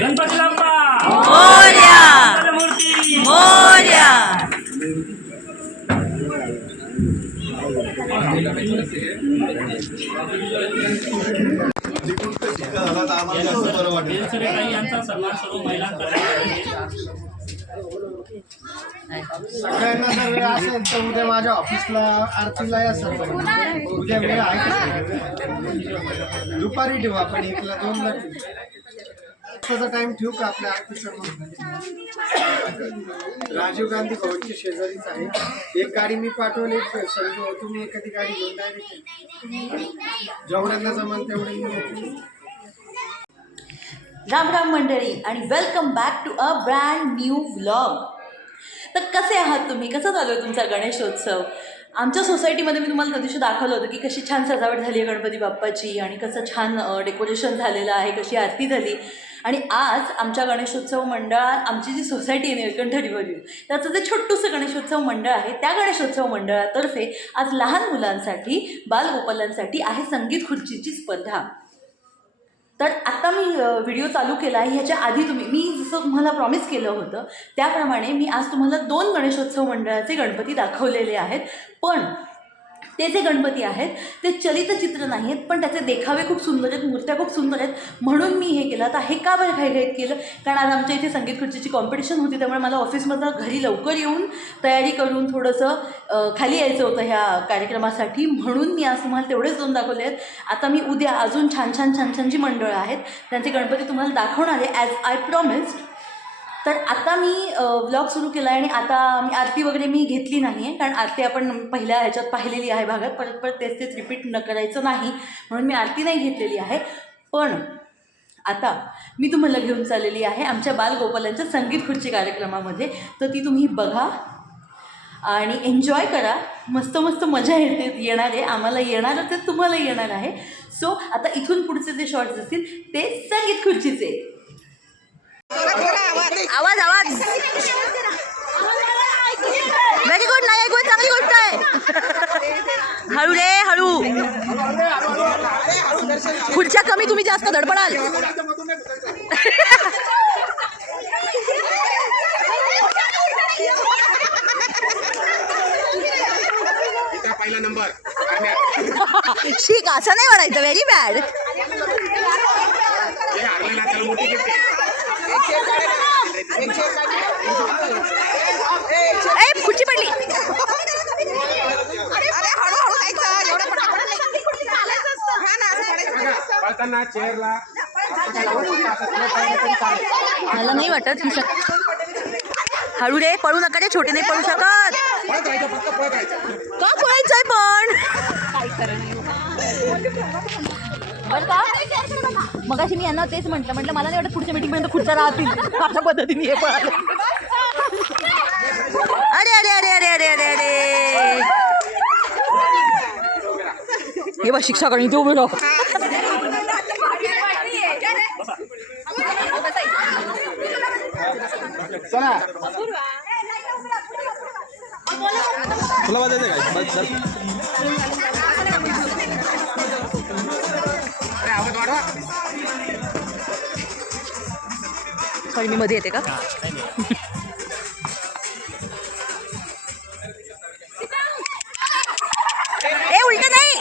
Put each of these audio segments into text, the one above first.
गणपती बाप्पा मोरया मूर्ती मोरया. यांचा सन्मान सर्व महिलांकडे सगळ्यांना जर वेळ असेल तर उद्या माझ्या ऑफिसला आरतीला या सर्व. उद्या वेळ आहे का? दुपारी ठेवू आपण 1ला 2ला त्याचा टाइम ठेवू का आपल्या आरतीचा? राजीव गांधी भवनची शेजारीच आहे. एक गाडी मी पाठवली, समजू तुम्ही एखादी गाडी घेऊन डायरेक्ट जेवढ्यांना जमेल तेवढे. राम राम मंडळी आणि welcome back to a brand new vlog. तर कसे आहात तुम्ही? कसं चालू आहे तुमचा गणेशोत्सव? आमच्या सोसायटीमध्ये मी तुम्हाला त्या दिवशी दाखवलं होतं की कशी छान सजावट झाली आहे गणपती बाप्पाची आणि कसं छान डेकोरेशन झालेलं आहे, कशी आरती झाली. आणि आज आमच्या गणेशोत्सव मंडळात आमची जी सोसायटी आहे निळकंठ रिव्हर्यू, त्याचं जे छोटूसं गणेशोत्सव मंडळ आहे, त्या गणेशोत्सव मंडळातर्फे आज लहान मुलांसाठी बालगोपालांसाठी आहे संगीत खुर्चीची स्पर्धा. तर आत्ता मी व्हिडिओ चालू केला आहे. ह्याच्या आधी मी जसं तुम्हाला प्रॉमिस केलं होतं त्याप्रमाणे मी आज तुम्हाला 2 गणेशोत्सव मंडळाचे गणपती दाखवलेले आहेत. पण ते जे गणपती आहेत ते चलितचित्र नाही आहेत, पण त्याचे देखावे खूप सुंदर आहेत, मूर्त्या खूप सुंदर आहेत. म्हणून मी हे केलं. आता हे का बरं घाईघाईत केलं? कारण आज आमच्या इथे संगीत खुर्चीची कॉम्पिटिशन होती, त्यामुळे मला ऑफिसमधनं घरी लवकर येऊन तयारी करून थोडंसं खाली यायचं होतं ह्या कार्यक्रमासाठी. म्हणून मी आज तुम्हाला तेवढेच 2 दाखवले आहेत. आता मी उद्या अजून छान छान जी मंडळं आहेत त्यांचे गणपती तुम्हाला दाखवणार आहे ॲज आय प्रॉमिस्ड. तर आता मी व्लॉग सुरू केला आहे आणि आता मी आरती वगैरे मी घेतली नाही आहे, कारण आरती आपण पहिल्या ह्याच्यात पाहिलेली आहे भागात. परत तेच रिपीट न करायचं नाही म्हणून मी आरती नाही घेतलेली आहे. पण आता मी तुम्हाला घेऊन चाललेली आहे आमच्या बालगोपालांच्या संगीत खुर्ची कार्यक्रमामध्ये. तर ती तुम्ही बघा आणि एन्जॉय करा. मस्त मजा येणार आहे. आम्हाला येणारच आहे, तुम्हाला येणार आहे. सो आता इथून पुढचे जे शॉर्ट्स असतील ते संगीत खुर्चीचे. आवाज व्हेरी गुड. नाही ऐकू, चांगली गोष्ट आहे. हळू रे हळू. खुर्च्या कमी, तुम्ही जास्त धडपडाल. पहिला नंबर शिक असं नाही म्हणायचं. Very bad. खुर्ची पडली. मला नाही वाटत. हळू रे, पळू नका रे, छोटे नाही पळू शकत. का पळायचंय पण? बरं का मगाशी मी यांना तेच म्हटलं मला नाही वाटत पुढच्या मीटिंगपर्यंत खुर्च्या राहतील अशा पद्धतीने हे पळाले. अरे अरे अरे अरे अरे अरे अरे हे बघ शिक्षकांनी ते उभे राहू. तुला वाजायचं काय सॉरी मी मध्ये येते का. ए उलट नाही.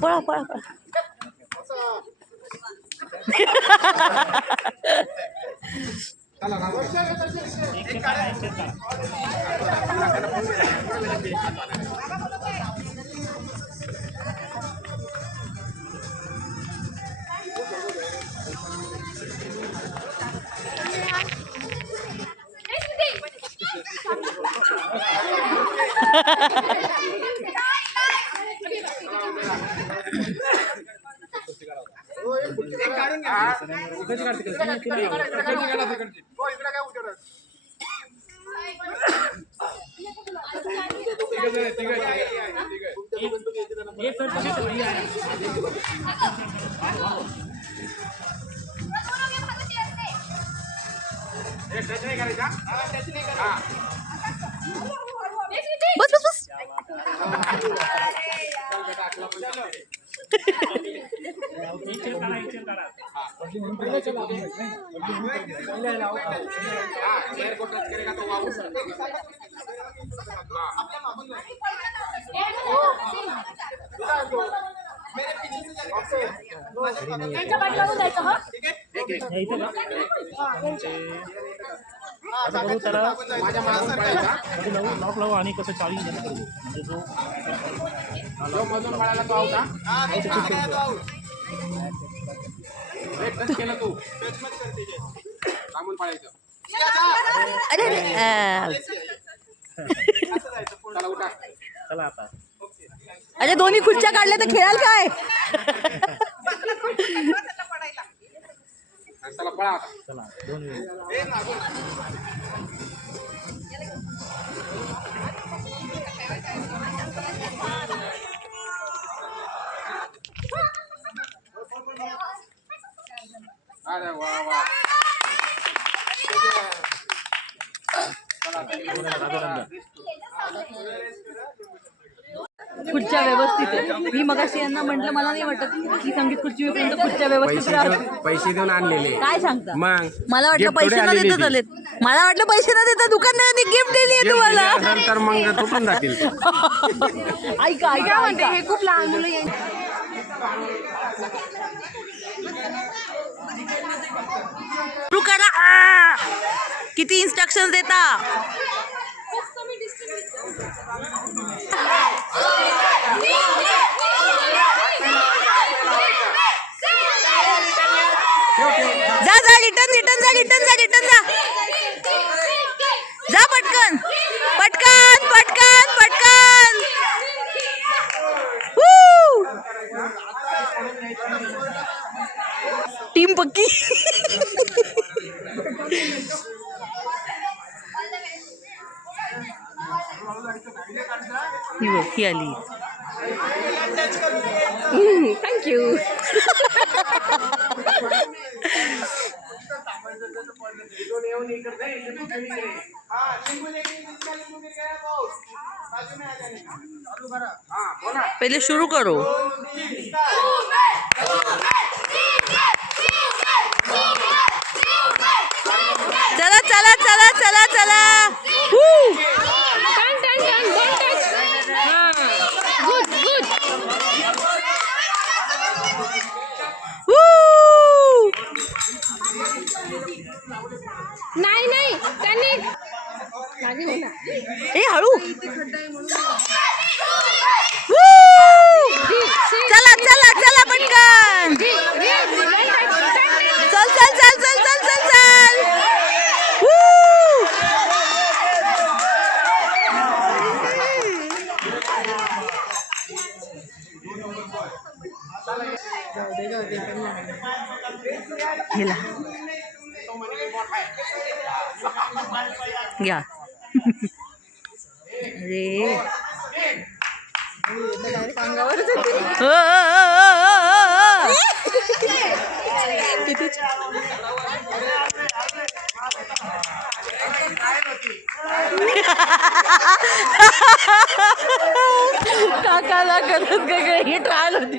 पळा पळा पळा. बस बस बस. लॉक लावू आणि कसं 40 जण करू म्हणजे जो मधून पळाला तो आउट. केलं तू थांबून पळायचं. अरे चला उठा. चला आता अरे दोन्ही खुर्च्या काढल्या तर खेळाल काय. चला पळा आता. चला 2 वेळ अरे वा वा. खुर्च्या व्यवस्थित आहे. मी मगाशी यांना म्हटलं मला नाही वाटत की संगीत खुर्ची खुर्च्या व्यवस्थित राहतात. पैसे देऊन आणलेले काय सांगता. मग मला वाटलं पैसे न देता चालेत. मला वाटलं पैसे न देता दुकानदारांनी गिफ्ट दिली आहे तुम्हाला. तर मग तुटून जातील. ऐका ऐका ऐका हे खूप लहान मुलं सुरू करा. किती इन्स्ट्रक्शन देता. जा जा रिटर्न रिटर्न जा रिटर्न जा रिटर्न जा जा पटकन पटकन पटकन पटकन. टीम पक्की. ही बघ, ही आली. थँक्यू. पहिले शुरू करो. चला चला चला चला चला. Turn, don't touch. Good, good. नाही त्यांनी माझी म्हणा. ए हळू. चला चला चला पटकन. चल चल चल चल चल चल चल. गेला घ्या. अरे किती काकाला करत का ही ट्रायल होती.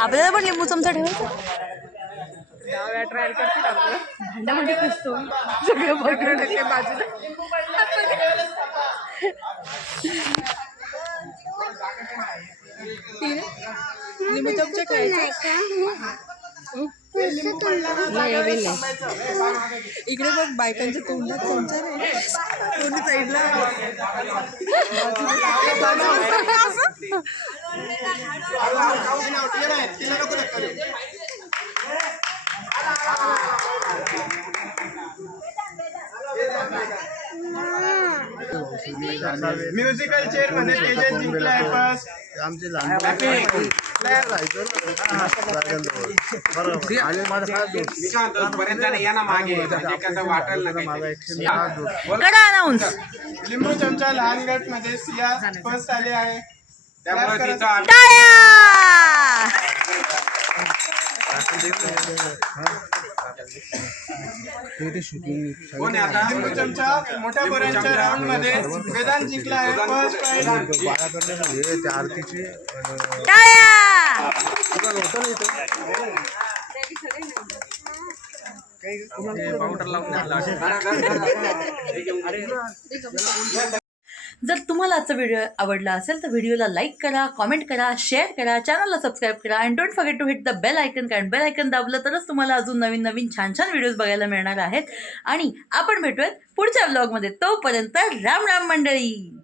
आपल्याला पण लिंबू चमचा ठेवायचा. ट्रायल करते आपण. भांड्यामध्ये कसतो सगळं बघ बाजूला. लिंबू चमचा खायचा. इकडे बघ बायकांच्या तोंडात चमचा नाही. दोन्ही साईडला. म्युझिकल चेअर मध्ये तेजस जिंकलाय फर्स्ट. आमचे कडा अनाउन्स. लिंबू चमचा लहान गट मध्ये सिया फर्स्ट आले आहे. टाळ्या. लिंबू चमचा मोठ्या पोरांच्या राऊंड मध्ये वेदांत जिंकला आहे फर्स्ट प्राइज. टाळ्या. जर तुम्हाला आजचा व्हिडिओ आवडला असेल तर व्हिडिओला लाईक करा, कॉमेंट करा, शेअर करा, चॅनलला सबस्क्राईब करा and don't forget to hit the bell icon. कारण बेल आयकन दाबलं तरच तुम्हाला अजून नवीन नवीन छान छान व्हिडिओज बघायला मिळणार आहेत. आणि आपण भेटूयात पुढच्या व्लॉगमध्ये. तोपर्यंत राम राम मंडळी.